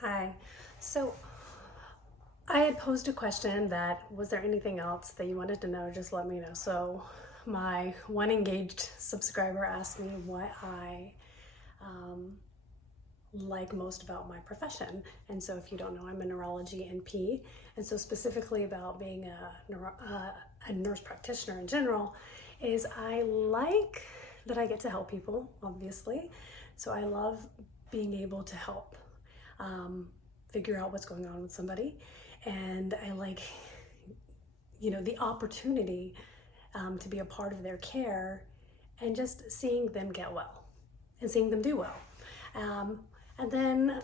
Hi. So I had posed a question that, was there anything else that you wanted to know? Just let me know. So my one engaged subscriber asked me what I like most about my profession. And so if you don't know, I'm a neurology NP. And so specifically about being a nurse practitioner in general is I like that I get to help people, obviously. So I love being able to help figure out what's going on with somebody. And I like, the opportunity to be a part of their care and just seeing them get well and seeing them do well. And then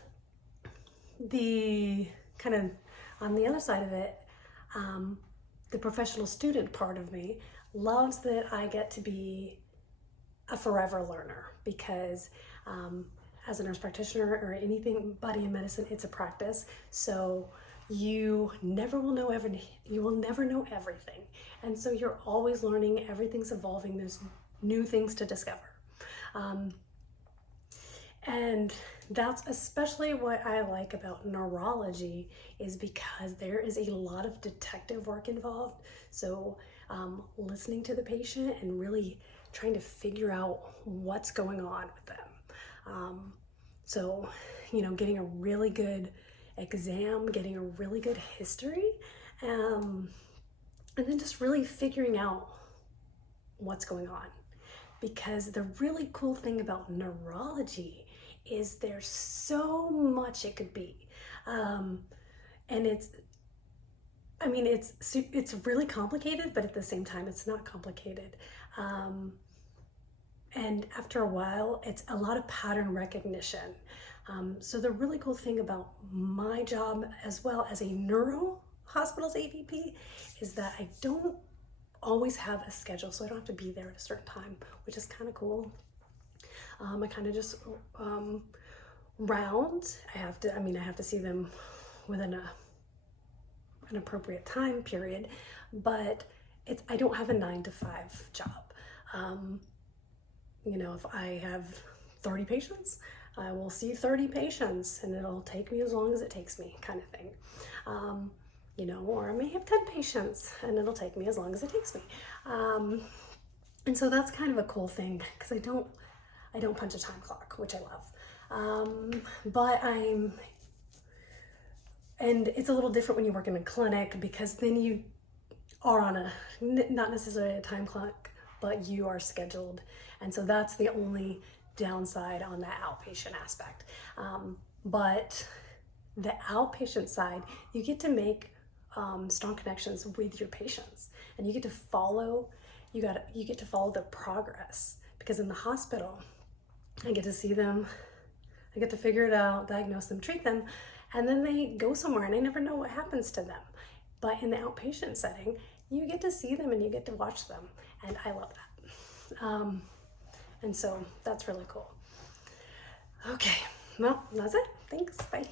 the kind of on the other side of it, the professional student part of me loves that I get to be a forever learner because as a nurse practitioner or anything in medicine, it's a practice. So you never will know you will never know everything. And so you're always learning, everything's evolving, there's new things to discover. And that's especially what I like about neurology is because there is a lot of detective work involved. So listening to the patient and really trying to figure out what's going on with them. So, getting a really good exam, getting a really good history, and then just really figuring out what's going on. Because the really cool thing about neurology is there's so much it could be. And it's really complicated, but at the same time, it's not complicated. And after a while, it's a lot of pattern recognition. So the really cool thing about my job as well as a neuro hospital's APP is that I don't always have a schedule, so I don't have to be there at a certain time, which is kind of cool. I kind of just round. I have to see them within an appropriate time period, but I don't have a 9-to-5 job. If I have 30 patients, I will see 30 patients and it'll take me as long as it takes me, kind of thing. Or I may have 10 patients and it'll take me as long as it takes me. And so that's kind of a cool thing because I don't punch a time clock, which I love. And it's a little different when you work in a clinic because then you are on not necessarily a time clock, but you are scheduled. And so that's the only downside on the outpatient aspect. But the outpatient side, you get to make strong connections with your patients, and you get to follow their progress. Because in the hospital, I get to see them, I get to figure it out, diagnose them, treat them, and then they go somewhere and I never know what happens to them. But in the outpatient setting, you get to see them and you get to watch them, and I love that. And so that's really cool. Okay, well, that's it. Thanks, bye.